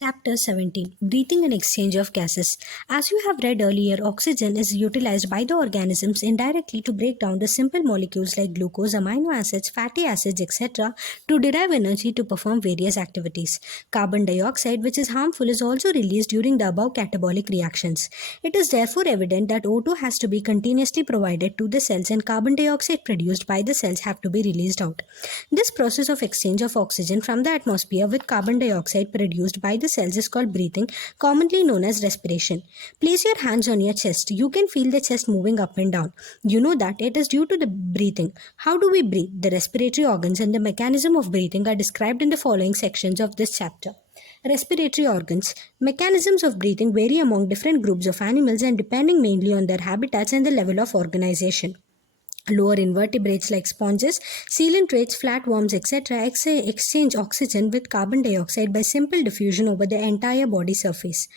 Chapter 17. Breathing and Exchange of Gases. As you have read earlier, oxygen is utilized by the organisms indirectly to break down the simple molecules like glucose, amino acids, fatty acids, etc. to derive energy to perform various activities. Carbon dioxide, which is harmful, is also released during the above catabolic reactions. It is therefore evident that O2 has to be continuously provided to the cells and carbon dioxide produced by the cells have to be released out. This process of exchange of oxygen from the atmosphere with carbon dioxide produced by the cells is called breathing, commonly known as respiration. Place your hands on your chest. You can feel the chest moving up and down. You know that it is due to the breathing. How do we breathe? The respiratory organs and the mechanism of breathing are described in the following sections of this chapter. Respiratory organs. Mechanisms of breathing vary among different groups of animals and depending mainly on their habitats and the level of organization. Lower invertebrates like sponges, coelentrates, flatworms, etc. exchange oxygen with carbon dioxide by simple diffusion over the entire body surface.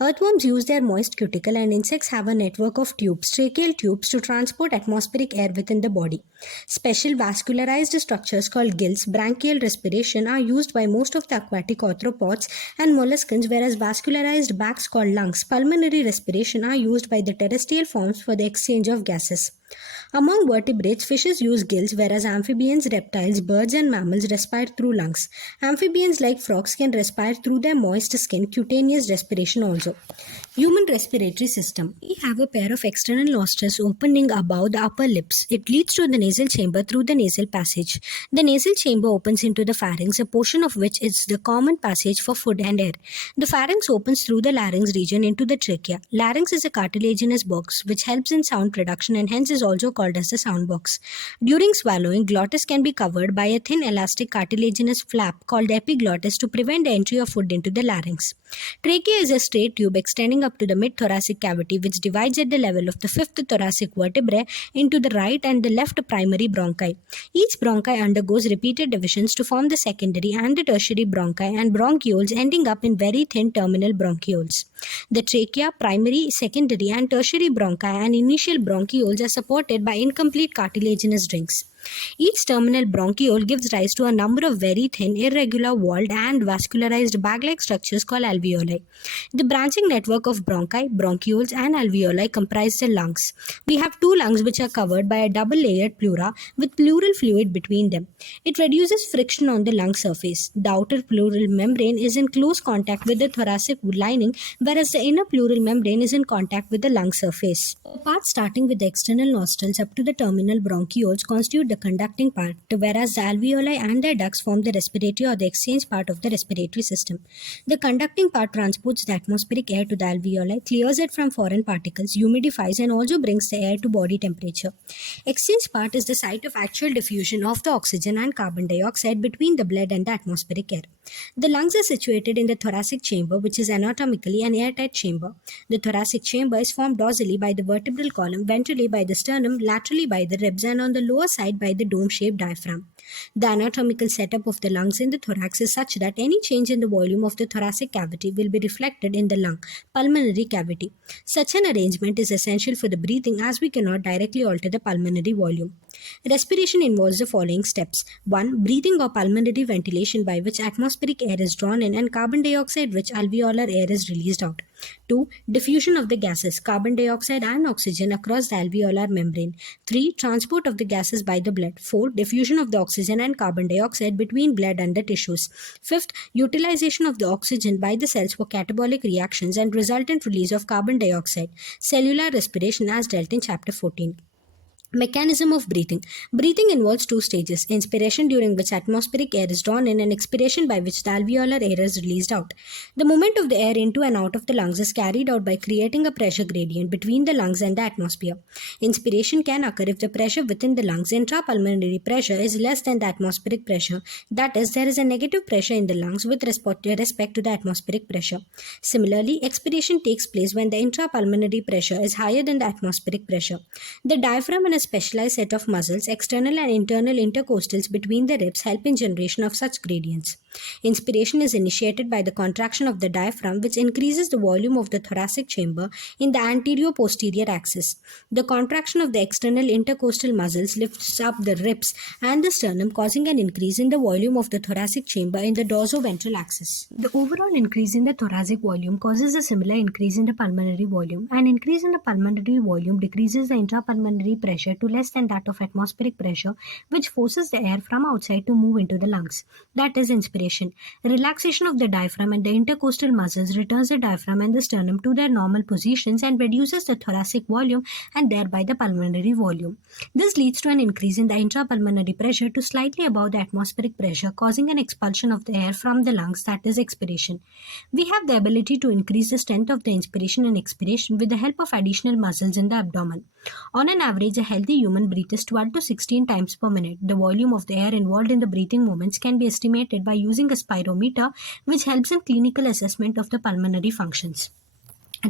Earthworms use their moist cuticle and insects have a network of tubes, tracheal tubes, to transport atmospheric air within the body. Special vascularized structures called gills, branchial respiration, are used by most of the aquatic arthropods and molluscans, whereas vascularized bags called lungs, pulmonary respiration, are used by the terrestrial forms for the exchange of gases. Among vertebrates, fishes use gills, whereas amphibians, reptiles, birds and mammals respire through lungs. Amphibians like frogs can respire through their moist skin, cutaneous respiration also. Human respiratory system. We have a pair of external nostrils opening above the upper lips. It leads to the nasal chamber through the nasal passage. The nasal chamber opens into the pharynx, a portion of which is the common passage for food and air. The pharynx opens through the larynx region into the trachea. Larynx is a cartilaginous box which helps in sound production and hence is also called as the sound box. During swallowing, glottis can be covered by a thin elastic cartilaginous flap called epiglottis to prevent the entry of food into the larynx. Trachea is a straight tube extending up to the mid-thoracic cavity which divides at the level of the fifth thoracic vertebrae into the right and the left primary bronchi. Each bronchi undergoes repeated divisions to form the secondary and the tertiary bronchi and bronchioles, ending up in very thin terminal bronchioles. The trachea, primary, secondary and tertiary bronchi and initial bronchioles are supported by incomplete cartilaginous rings. Each terminal bronchiole gives rise to a number of very thin, irregular walled and vascularized bag-like structures called alveoli. The branching network of bronchi, bronchioles and alveoli comprise the lungs. We have two lungs which are covered by a double-layered pleura with pleural fluid between them. It reduces friction on the lung surface. The outer pleural membrane is in close contact with the thoracic lining, whereas the inner pleural membrane is in contact with the lung surface. The part starting with the external nostrils up to the terminal bronchioles constitute the conducting part, whereas the alveoli and their ducts form the respiratory or the exchange part of the respiratory system. The conducting part transports the atmospheric air to the alveoli, clears it from foreign particles, humidifies and also brings the air to body temperature. Exchange part is the site of actual diffusion of the oxygen and carbon dioxide between the blood and the atmospheric air. The lungs are situated in the thoracic chamber, which is anatomically an airtight chamber. The thoracic chamber is formed dorsally by the vertebral column, ventrally by the sternum, laterally by the ribs, and on the lower side by the dome-shaped diaphragm. The anatomical setup of the lungs in the thorax is such that any change in the volume of the thoracic cavity will be reflected in the lung, pulmonary cavity. Such an arrangement is essential for the breathing as we cannot directly alter the pulmonary volume. Respiration involves the following steps. 1. Breathing or pulmonary ventilation, by which atmospheric air is drawn in and carbon dioxide rich alveolar air is released out. 2. Diffusion of the gases, carbon dioxide and oxygen, across the alveolar membrane. 3. Transport of the gases by the blood. 4. Diffusion of the oxygen and carbon dioxide between blood and the tissues. 5th. Utilization of the oxygen by the cells for catabolic reactions and resultant release of carbon dioxide. Cellular respiration as dealt in chapter 14. Mechanism of breathing. Breathing involves two stages: inspiration, during which atmospheric air is drawn in, and expiration, by which the alveolar air is released out. The movement of the air into and out of the lungs is carried out by creating a pressure gradient between the lungs and the atmosphere. Inspiration can occur if the pressure within the lungs, intrapulmonary pressure, is less than the atmospheric pressure. That is, there is a negative pressure in the lungs with respect to the atmospheric pressure. Similarly, expiration takes place when the intrapulmonary pressure is higher than the atmospheric pressure. The diaphragm and a specialized set of muscles, external and internal intercostals between the ribs, help in generation of such gradients. Inspiration is initiated by the contraction of the diaphragm, which increases the volume of the thoracic chamber in the anterior posterior axis. The contraction of the external intercostal muscles lifts up the ribs and the sternum, causing an increase in the volume of the thoracic chamber in the dorsoventral axis. The overall increase in the thoracic volume causes a similar increase in the pulmonary volume. An increase in the pulmonary volume decreases the intrapulmonary pressure to less than that of atmospheric pressure, which forces the air from outside to move into the lungs. That is inspiration. Relaxation of the diaphragm and the intercostal muscles returns the diaphragm and the sternum to their normal positions and reduces the thoracic volume and thereby the pulmonary volume. This leads to an increase in the intrapulmonary pressure to slightly above the atmospheric pressure, causing an expulsion of the air from the lungs, that is expiration. We have the ability to increase the strength of the inspiration and expiration with the help of additional muscles in the abdomen. On an average, a healthy human breathes 12 to 16 times per minute. The volume of the air involved in the breathing movements can be estimated by using a spirometer, which helps in clinical assessment of the pulmonary functions.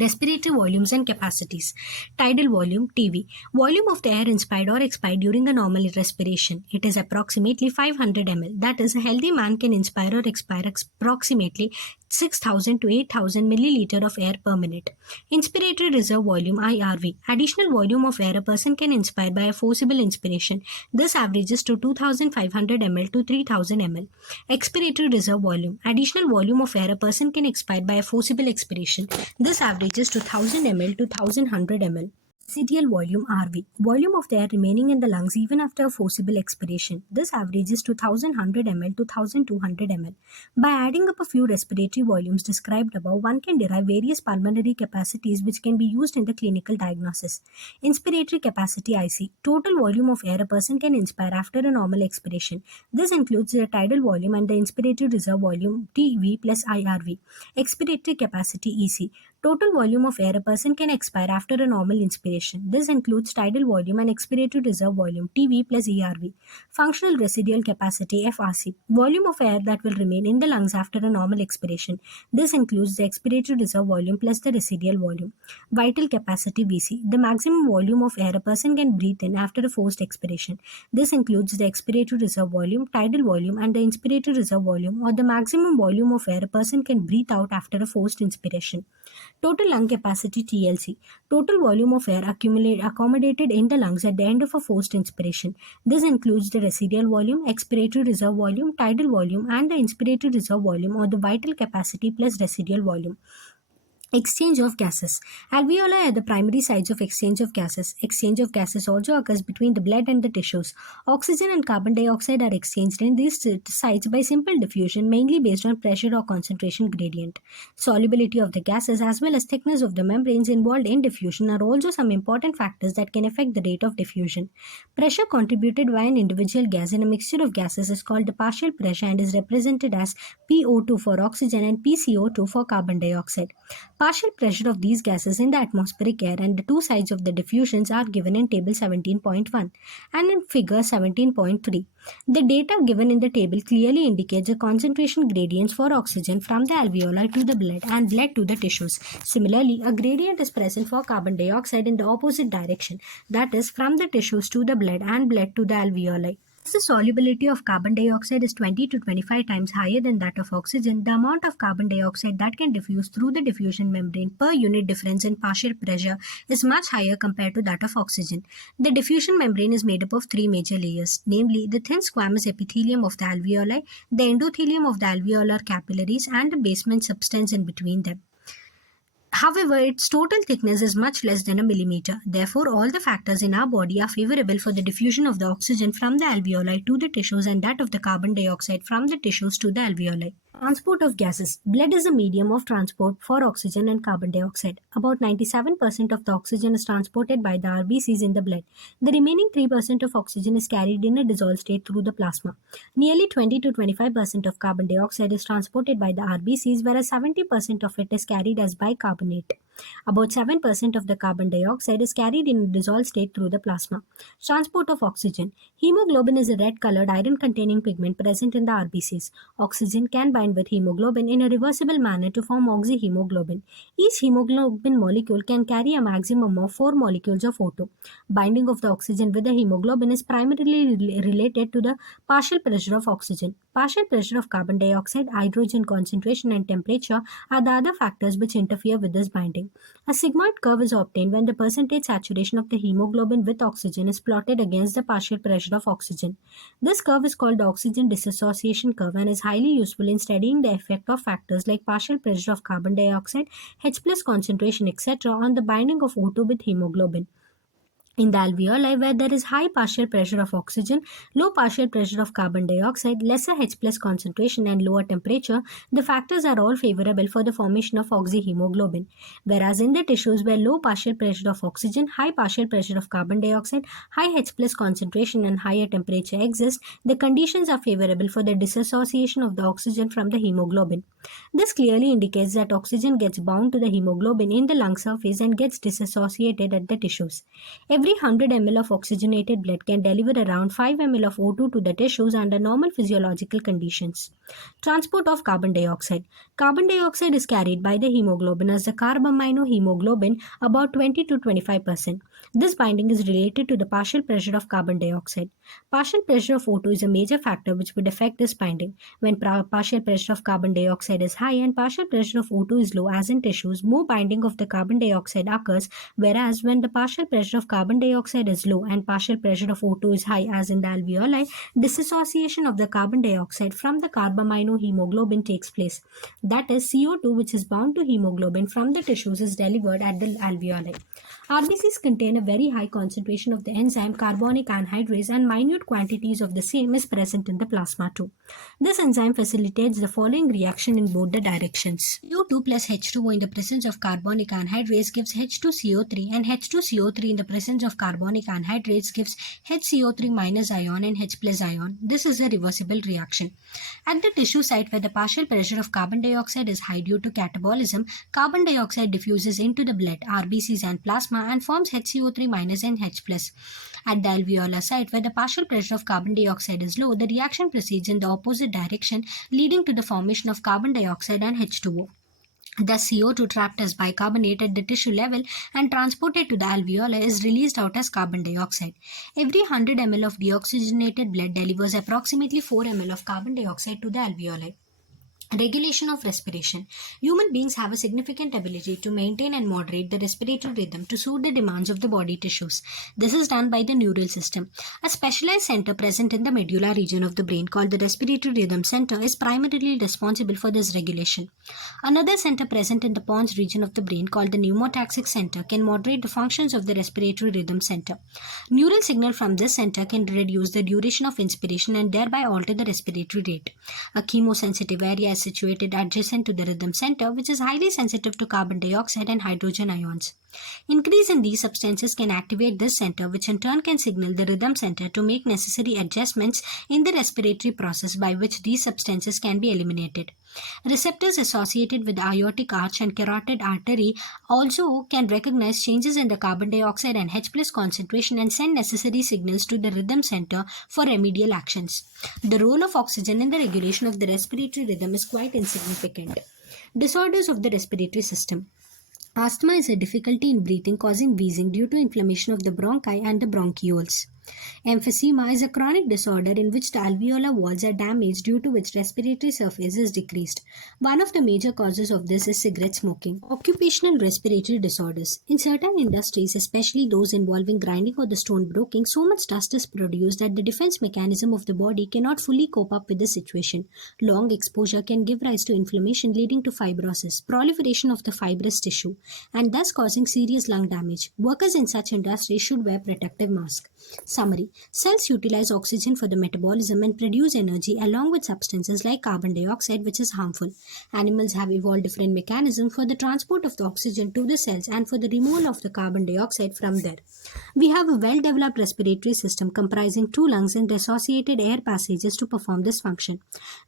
Respiratory volumes and capacities. Tidal volume, TV. Volume of the air inspired or expired during a normal respiration. It is approximately 500 ml. That is, a healthy man can inspire or expire approximately 6,000 to 8,000 milliliter of air per minute. Inspiratory reserve volume, IRV. Additional volume of air a person can inspire by a forcible inspiration. This averages to 2,500 ml to 3,000 ml. Expiratory reserve volume. Additional volume of air a person can expire by a forcible expiration. This averages to 1000 ml to 1100 ml. Residual volume RV. Volume of the air remaining in the lungs even after a forcible expiration. This averages to 1100 ml to 1200 ml. By adding up a few respiratory volumes described above, one can derive various pulmonary capacities which can be used in the clinical diagnosis. Inspiratory capacity IC. Total volume of air a person can inspire after a normal expiration. This includes the tidal volume and the inspiratory reserve volume TV plus IRV. Expiratory capacity EC. Total volume of air a person can expire after a normal inspiration. This includes tidal volume and expiratory reserve volume TV plus ERV. Functional residual capacity FRC. Volume of air that will remain in the lungs after a normal expiration. This includes the expiratory reserve volume plus the residual volume. Vital capacity VC. The maximum volume of air a person can breathe in after a forced expiration. This includes the expiratory reserve volume, tidal volume and the inspiratory reserve volume, or the maximum volume of air a person can breathe out after a forced inspiration. Total lung capacity TLC. Total volume of air accommodated in the lungs at the end of a forced inspiration. This includes the residual volume, expiratory reserve volume, tidal volume and the inspiratory reserve volume, or the vital capacity plus residual volume. Exchange of gases. Alveoli are the primary sites of exchange of gases. Exchange of gases also occurs between the blood and the tissues. Oxygen and carbon dioxide are exchanged in these sites by simple diffusion, mainly based on pressure or concentration gradient. Solubility of the gases as well as thickness of the membranes involved in diffusion are also some important factors that can affect the rate of diffusion. Pressure contributed by an individual gas in a mixture of gases is called the partial pressure and is represented as PO2 for oxygen and PCO2 for carbon dioxide. Partial pressure of these gases in the atmospheric air and the two sides of the diffusions are given in table 17.1 and in figure 17.3. The data given in the table clearly indicates the concentration gradients for oxygen from the alveoli to the blood and blood to the tissues. Similarly, a gradient is present for carbon dioxide in the opposite direction, that is from the tissues to the blood and blood to the alveoli. As the solubility of carbon dioxide is 20 to 25 times higher than that of oxygen, the amount of carbon dioxide that can diffuse through the diffusion membrane per unit difference in partial pressure is much higher compared to that of oxygen. The diffusion membrane is made up of three major layers, namely the thin squamous epithelium of the alveoli, the endothelium of the alveolar capillaries, and the basement substance in between them. However, its total thickness is much less than a millimeter. Therefore, all the factors in our body are favorable for the diffusion of the oxygen from the alveoli to the tissues and that of the carbon dioxide from the tissues to the alveoli. Transport of gases. Blood is a medium of transport for oxygen and carbon dioxide. About 97% of the oxygen is transported by the RBCs in the blood. The remaining 3% of oxygen is carried in a dissolved state through the plasma. Nearly 20 to 25% of carbon dioxide is transported by the RBCs, whereas 70% of it is carried as bicarbonate. About 7% of the carbon dioxide is carried in a dissolved state through the plasma. Transport of oxygen. Hemoglobin is a red-colored iron-containing pigment present in the RBCs. Oxygen can bind with hemoglobin in a reversible manner to form oxyhemoglobin. Each hemoglobin molecule can carry a maximum of 4 molecules of O2. Binding of the oxygen with the hemoglobin is primarily related to the partial pressure of oxygen. Partial pressure of carbon dioxide, hydrogen concentration, and temperature are the other factors which interfere with this binding. A sigmoid curve is obtained when the percentage saturation of the hemoglobin with oxygen is plotted against the partial pressure of oxygen. This curve is called the oxygen dissociation curve and is highly useful in studying the effect of factors like partial pressure of carbon dioxide, H plus concentration, etc., on the binding of O2 with hemoglobin. In the alveoli, where there is high partial pressure of oxygen, low partial pressure of carbon dioxide, lesser H plus concentration, and lower temperature, the factors are all favorable for the formation of oxyhemoglobin. Whereas in the tissues where low partial pressure of oxygen, high partial pressure of carbon dioxide, high H plus concentration, and higher temperature exist, the conditions are favorable for the dissociation of the oxygen from the hemoglobin. This clearly indicates that oxygen gets bound to the hemoglobin in the lung surface and gets dissociated at the tissues. Every 100 ml of oxygenated blood can deliver around 5 ml of O2 to the tissues under normal physiological conditions. Transport of carbon dioxide. Carbon dioxide is carried by the hemoglobin as the carbamino hemoglobin about 20 to 25%. This binding is related to the partial pressure of carbon dioxide. Partial pressure of O2 is a major factor which would affect this binding. When partial pressure of carbon dioxide is high and partial pressure of O2 is low, as in tissues, more binding of the carbon dioxide occurs, whereas when the partial pressure of carbon dioxide is low and partial pressure of O2 is high, as in the alveoli, dissociation of the carbon dioxide from the carbamino hemoglobin takes place. That is, CO2, which is bound to hemoglobin from the tissues, is delivered at the alveoli. RBCs contain a very high concentration of the enzyme carbonic anhydrase, and minute quantities of the same is present in the plasma too. This enzyme facilitates the following reaction in both the directions. CO2 plus H2O in the presence of carbonic anhydrase gives H2CO3, and H2CO3 in the presence of carbonic anhydrase gives HCO3 minus ion and H plus ion. This is a reversible reaction. At the tissue site where the partial pressure of carbon dioxide is high due to catabolism, carbon dioxide diffuses into the blood, RBCs and plasma and forms HCO3 minus and H plus. At the alveolar site where the partial pressure of carbon dioxide is low, the reaction proceeds in the opposite direction, leading to the formation of carbon dioxide and H2O. Thus, CO2 trapped as bicarbonate at the tissue level and transported to the alveoli is released out as carbon dioxide. Every 100 ml of deoxygenated blood delivers approximately 4 ml of carbon dioxide to the alveoli. Regulation of respiration. Human beings have a significant ability to maintain and moderate the respiratory rhythm to suit the demands of the body tissues. This is done by the neural system. A specialized center present in the medulla region of the brain called the respiratory rhythm center is primarily responsible for this regulation. Another center present in the pons region of the brain called the pneumotaxic center can moderate the functions of the respiratory rhythm center. Neural signal from this center can reduce the duration of inspiration and thereby alter the respiratory rate. A chemosensitive area is situated adjacent to the rhythm center, which is highly sensitive to carbon dioxide and hydrogen ions. Increase in these substances can activate this center, which in turn can signal the rhythm center to make necessary adjustments in the respiratory process by which these substances can be eliminated. Receptors associated with the aortic arch and carotid artery also can recognize changes in the carbon dioxide and H plus concentration and send necessary signals to the rhythm center for remedial actions. The role of oxygen in the regulation of the respiratory rhythm is quite insignificant. Disorders of the respiratory system. Asthma is a difficulty in breathing causing wheezing due to inflammation of the bronchi and the bronchioles. Emphysema is a chronic disorder in which the alveolar walls are damaged, due to which respiratory surface is decreased. One of the major causes of this is cigarette smoking. Occupational respiratory disorders. In certain industries, especially those involving grinding or the stone broking, so much dust is produced that the defense mechanism of the body cannot fully cope up with the situation. Long exposure can give rise to inflammation leading to fibrosis, proliferation of the fibrous tissue, and thus causing serious lung damage. Workers in such industries should wear protective masks. Summary. Cells utilize oxygen for the metabolism and produce energy along with substances like carbon dioxide, which is harmful. Animals have evolved different mechanisms for the transport of the oxygen to the cells and for the removal of the carbon dioxide from there. We have a well-developed respiratory system comprising two lungs and associated air passages to perform this function.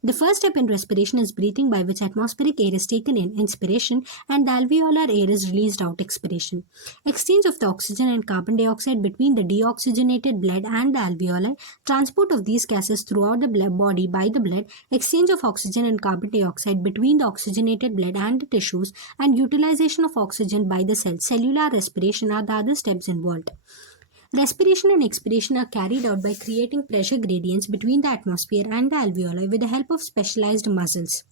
The first step in respiration is breathing, by which atmospheric air is taken in, inspiration, and the alveolar air is released out, expiration. Exchange of the oxygen and carbon dioxide between the deoxygenated blood and the alveoli, transport of these gases throughout the body by the blood, exchange of oxygen and carbon dioxide between the oxygenated blood and the tissues, and utilization of oxygen by the cells, cellular respiration are the other steps involved. Respiration and expiration are carried out by creating pressure gradients between the atmosphere and the alveoli with the help of specialized muscles,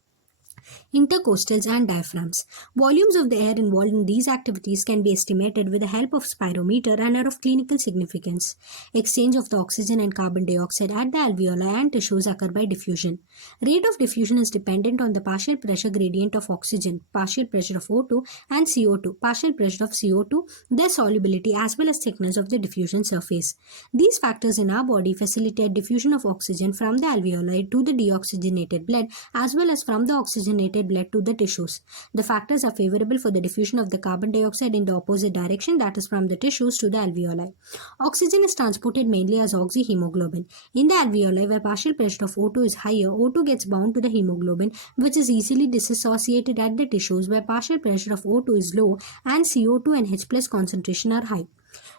intercostals, and diaphragms. Volumes of the air involved in these activities can be estimated with the help of spirometer and are of clinical significance. Exchange of the oxygen and carbon dioxide at the alveoli and tissues occur by diffusion. Rate of diffusion is dependent on the partial pressure gradient of oxygen, partial pressure of O2, and CO2, partial pressure of CO2, their solubility, as well as thickness of the diffusion surface. These factors in our body facilitate diffusion of oxygen from the alveoli to the deoxygenated blood, as well as from the oxygenated blood to the tissues. The factors are favorable for the diffusion of the carbon dioxide in the opposite direction, that is from the tissues to the alveoli. Oxygen is transported mainly as oxyhemoglobin. In the alveoli, where partial pressure of O2 is higher, O2 gets bound to the hemoglobin, which is easily dissociated at the tissues where partial pressure of O2 is low and CO2 and H plus concentration are high.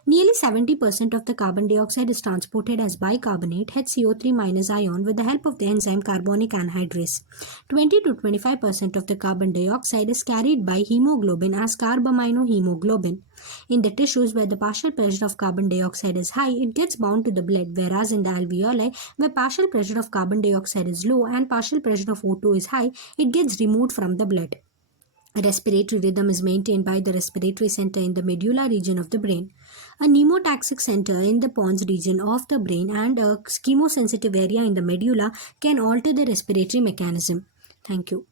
Nearly 70% of the carbon dioxide is transported as bicarbonate HCO3- ion with the help of the enzyme carbonic anhydrase. 20 to 25% of the carbon dioxide is carried by hemoglobin as carbaminohemoglobin. In the tissues where the partial pressure of carbon dioxide is high, it gets bound to the blood, whereas in the alveoli, where partial pressure of carbon dioxide is low and partial pressure of O2 is high, it gets removed from the blood. Respiratory rhythm is maintained by the respiratory center in the medulla region of the brain, a pneumotaxic center in the pons region of the brain, and a chemosensitive area in the medulla can alter the respiratory mechanism. Thank you.